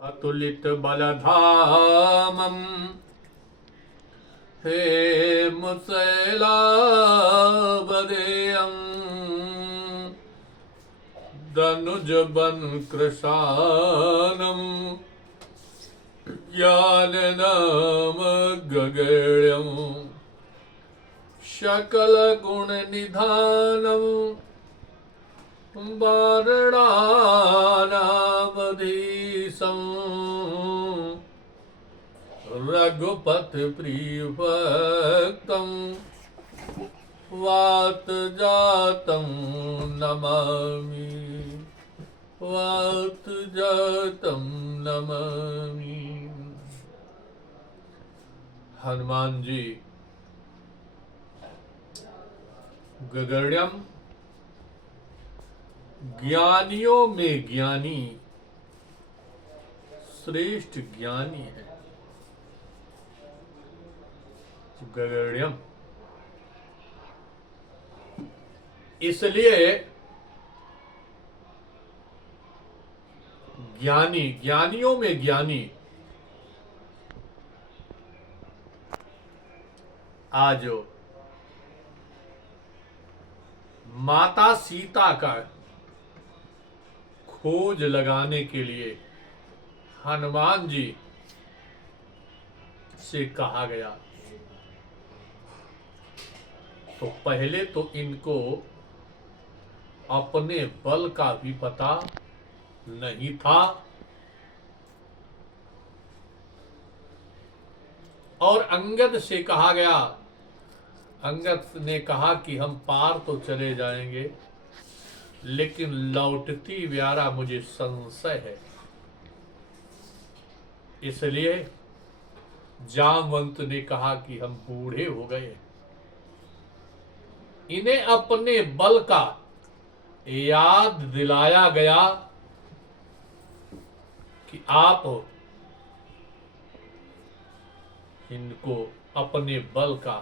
अतुलित बलधामम् हे मुसैलावदेयम् दनुज बन कृशानम् ज्ञाननाम गगण्यम् शकल गुण निधानम् वारणानामधीशम् रघुपति प्रिय भक्तम् वात जातं नमामि वात जातं नमामि। हनुमान जी गगण्यम ज्ञानियों में ज्ञानी श्रेष्ठ ज्ञानी है। गगण्यम इसलिए ज्ञानी, ज्ञानियों में ज्ञानी। आज माता सीता का खोज लगाने के लिए हनुमान जी से कहा गया, तो पहले तो इनको अपने बल का भी पता नहीं था और अंगद से कहा गया। अंगद ने कहा कि हम पार तो चले जाएंगे, लेकिन लौटती व्यारा मुझे संशय है। इसलिए जामवंत ने कहा कि हम बूढ़े हो गए, इन्हें अपने बल का याद दिलाया गया कि आप इनको अपने बल का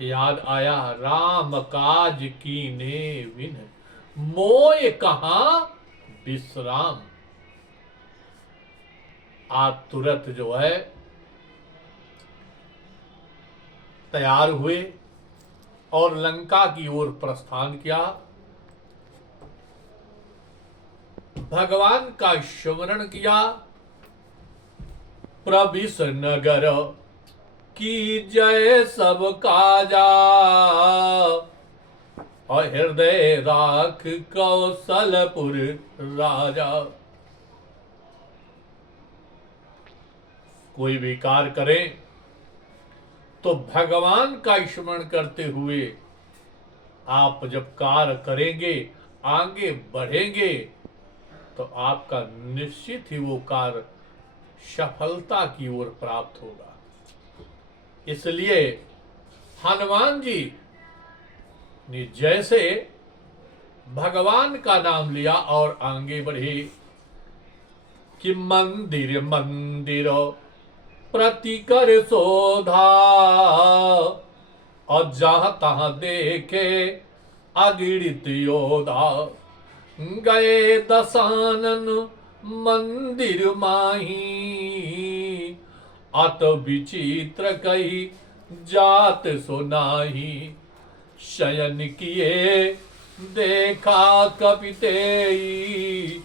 याद आया। राम काज कीने विन मोय कहाँ विश्राम। आप तुरंत जो है तैयार हुए और लंका की ओर प्रस्थान किया। भगवान का स्मरण किया। प्रविश नगर की जय सब काजा, और हृदय राख कौशलपुर राजा। कोई भी कार्य करें तो भगवान का स्मरण करते हुए आप जब कार्य करेंगे, आगे बढ़ेंगे, तो आपका निश्चित ही वो कार्य सफलता की ओर प्राप्त होगा। इसलिए हनुमान जी ने जैसे भगवान का नाम लिया और आगे बढ़े कि मंदिर मंदिर प्रतिकर शोधा, और जहां तहां देखे अगिणित योधा। गए दशानन मंदिर माही, अत विचित्र कही जात सुनाही। शयन किए देखा कपितेई,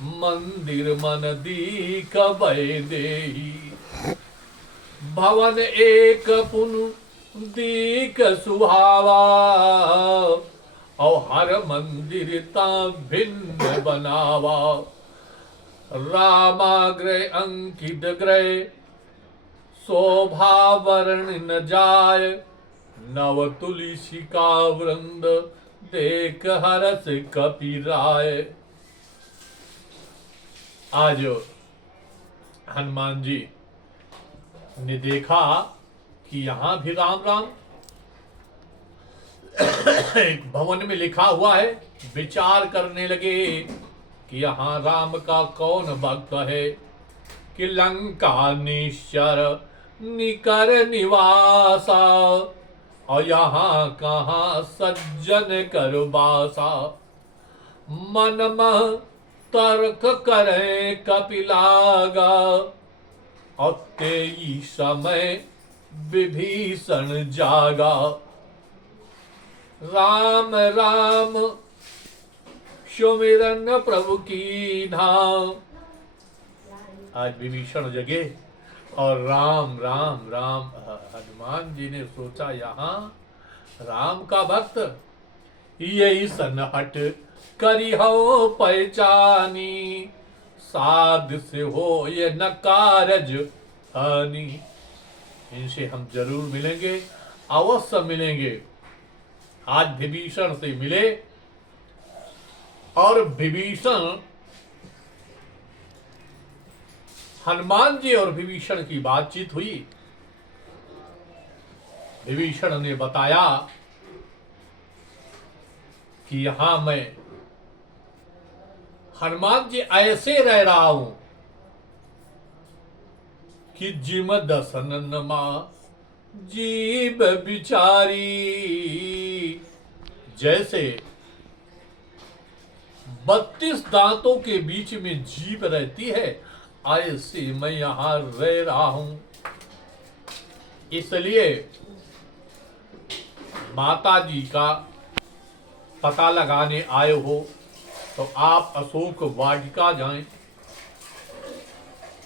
मंदिर मन दीख भय देही। भवन एक पुनु दीख सुहावा, और हर मंदिर ता भिन्न बनावा। रामाग्रह अंकित ग्रह शोभा वर्ण न जाय, नव तुलसी का वृंद देख हरस कपिराय। आज हनुमान जी ने देखा कि यहां भी राम राम। एक भवन में लिखा हुआ है, विचार करने लगे कि यहाँ राम का कौन भक्त है। कि लंका निश्चर निकर निवासा, और यहाँ कहाँ सज्जन कर बासा। मन मह तर्क करें कपिलागा, और तेई समय विभीषण जागा। राम राम सुमिरन प्रभु की नाम। आज विभीषण जगे और राम राम राम। हनुमान जी ने सोचा यहाँ राम का भक्त यही सनहट करी हो पहचानी, साध से हो ये न कारज हानि। इनसे हम जरूर मिलेंगे, अवश्य मिलेंगे। आज विभीषण से मिले और विभीषण, हनुमान जी और विभीषण की बातचीत हुई। विभीषण ने बताया कि यहां मैं हनुमान जी ऐसे रह रहा हूं कि जिम दसन नमा जीव बिचारी। जैसे 32 दांतों के बीच में जीभ रहती है, ऐसे मैं यहां रह रहा हूं। इसलिए माता जी का पता लगाने आए हो तो आप अशोक वाटिका जाएं।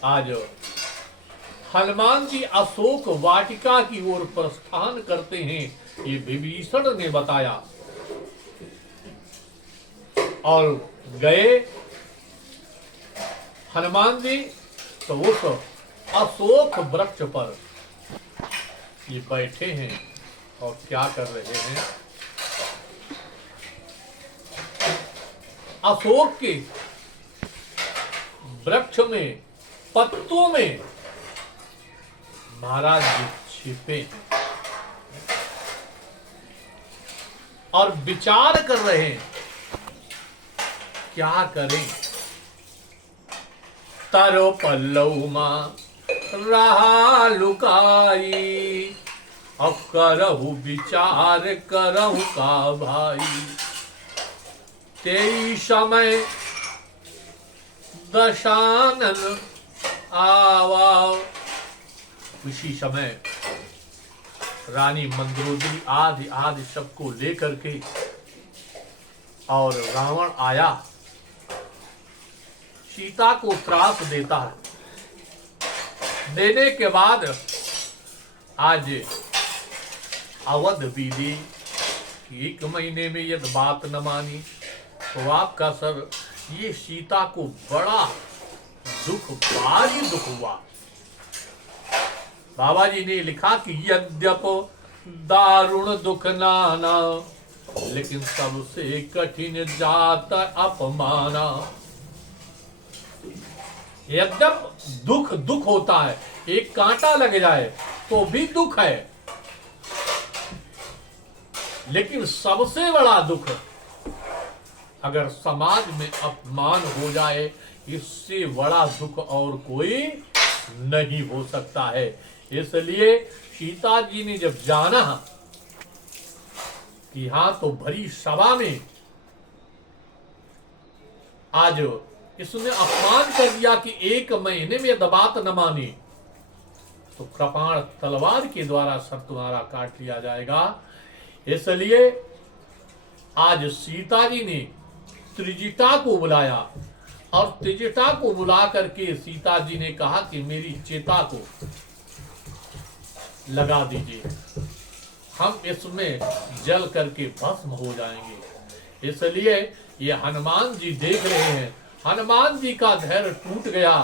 आज हनुमान जी अशोक वाटिका की ओर प्रस्थान करते हैं, ये विभीषण ने बताया। और गए हनुमान जी तो उस अशोक वृक्ष पर ये बैठे हैं और क्या कर रहे हैं। अशोक के वृक्ष में पत्तों में महाराज जी छिपे हैं और विचार कर रहे हैं क्या करें। तारो पल्लव मां रहा लुकाई, अब करहु विचार करहु का भाई। तेई समय दशानन आवा। उसी समय रानी मंदोदरी आदि आदि सबको लेकर के और रावण आया, सीता को त्रास देता है। देने के बाद आज अवध बीती, 1 महीने में यदि बात न मानी तो आपका सर ये सीता को बड़ा दुख, भारी दुख हुआ। बाबा जी ने लिखा कि यद्यप दारुण दुख नाना, लेकिन सबसे कठिन जात अपमाना। यद्यप दुख दुख होता है, एक कांटा लग जाए तो भी दुख है, लेकिन सबसे बड़ा दुख अगर समाज में अपमान हो जाए, इससे बड़ा दुख और कोई नहीं हो सकता है। इसलिए सीता जी ने जब जाना कि हाँ तो भरी सभा में आज इसने अपमान कर दिया कि 1 महीने में यदि बात न मानी तो कृपाण तलवार के द्वारा सर तुम्हारा काट लिया जाएगा। इसलिए आज सीता जी ने त्रिजटा को बुलाया और त्रिजटा को बुला करके सीता जी ने कहा कि मेरी चिता को लगा दीजिए, हम इसमें जल करके भस्म हो जाएंगे। इसलिए ये हनुमान जी देख रहे हैं, हनुमान जी का धैर्य टूट गया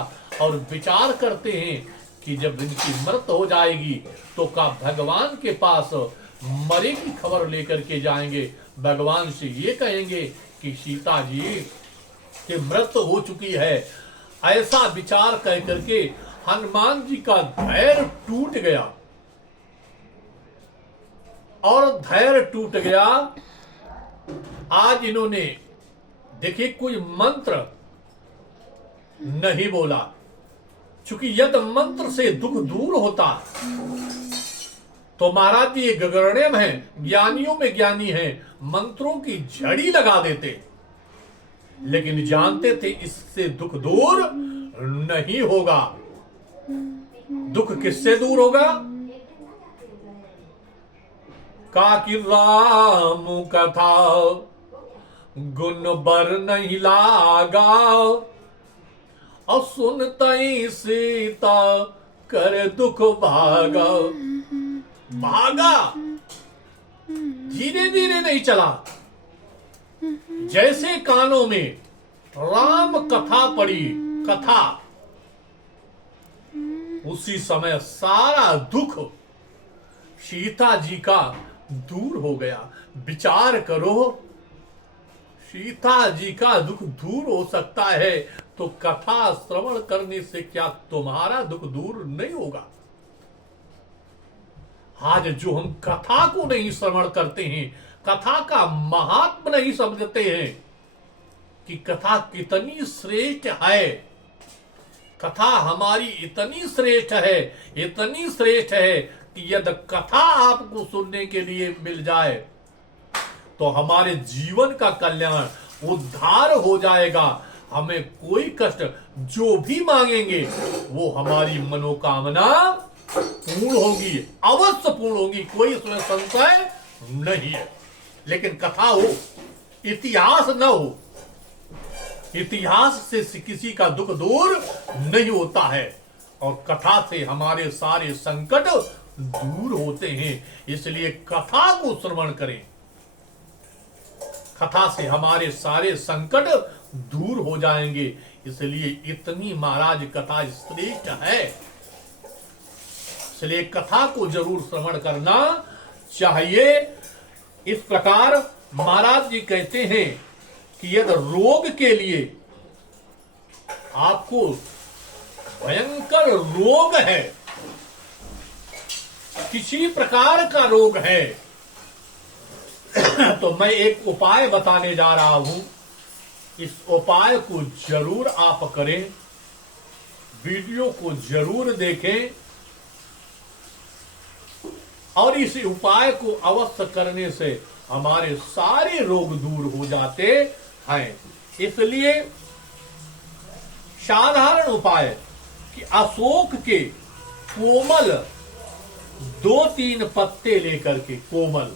और विचार करते हैं कि जब इनकी मृत्यु हो जाएगी तो का भगवान के पास मरे की खबर लेकर के जाएंगे, भगवान से ये कहेंगे कि सीता जी की मृत्यु हो चुकी है। ऐसा विचार कह करके हनुमान जी का धैर्य टूट गया और धैर्य टूट गया। आज इन्होंने देखिए कोई मंत्र नहीं बोला, चूंकि यदि मंत्र से दुख दूर होता तो महाराज जी ये गगरणियम है, ज्ञानियों में ज्ञानी है, मंत्रों की झड़ी लगा देते। लेकिन जानते थे इससे दुख दूर नहीं होगा। दुख किससे दूर होगा? काकि राम कथा गुण बर नहीं लागा, और सुनतई सीता कर दुख भागा। भागा, धीरे धीरे नहीं चला। जैसे कानों में राम कथा पड़ी, कथा, उसी समय सारा दुख सीता जी का दूर हो गया। विचार करो, सीता जी का दुख दूर हो सकता है तो कथा श्रवण करने से क्या तुम्हारा दुख दूर नहीं होगा? आज जो हम कथा को नहीं श्रवण करते हैं, कथा का महात्म नहीं समझते हैं कि कथा कितनी श्रेष्ठ है, कथा हमारी इतनी श्रेष्ठ है, इतनी श्रेष्ठ है कि यदि कथा आपको सुनने के लिए मिल जाए तो हमारे जीवन का कल्याण, उद्धार हो जाएगा। हमें कोई कष्ट, जो भी मांगेंगे वो हमारी मनोकामना पूर्ण होगी, अवश्य पूर्ण होगी, कोई इसमें संशय नहीं है। लेकिन कथा हो, इतिहास न हो, इतिहास से किसी का दुख दूर नहीं होता है, और कथा से हमारे सारे संकट दूर होते हैं। इसलिए कथा को श्रवण करें, कथा से हमारे सारे संकट दूर हो जाएंगे। इसलिए इतनी महाराज कथा श्रेष्ठ है, इसलिए कथा को जरूर श्रवण करना चाहिए। इस प्रकार महाराज जी कहते हैं कि यदि रोग के लिए आपको भयंकर रोग है, किसी प्रकार का रोग है, तो मैं एक उपाय बताने जा रहा हूं। इस उपाय को जरूर आप करें, वीडियो को जरूर देखें, और इस उपाय को अवश्य करने से हमारे सारे रोग दूर हो जाते हैं। इसलिए साधारण उपाय कि अशोक के कोमल 2-3 पत्ते लेकर के, कोमल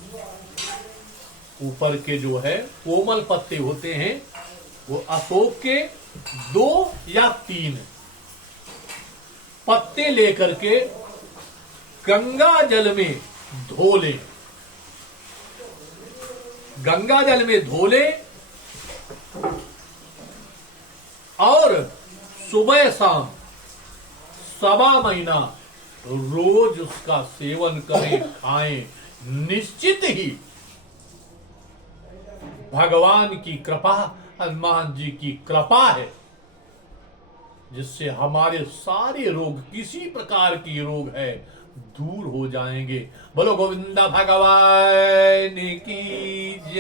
ऊपर के जो है कोमल पत्ते होते हैं, वो अशोक के 2 या 3 पत्ते लेकर के गंगा जल में धो लें। गंगा जल में धो लें और सुबह शाम 1.25 महीना रोज उसका सेवन करें, खाएं। निश्चित ही भगवान की कृपा, हनुमान जी की कृपा है, जिससे हमारे सारे रोग, किसी प्रकार की रोग है, दूर हो जाएंगे। बोलो गोविंदा भगवान की जय।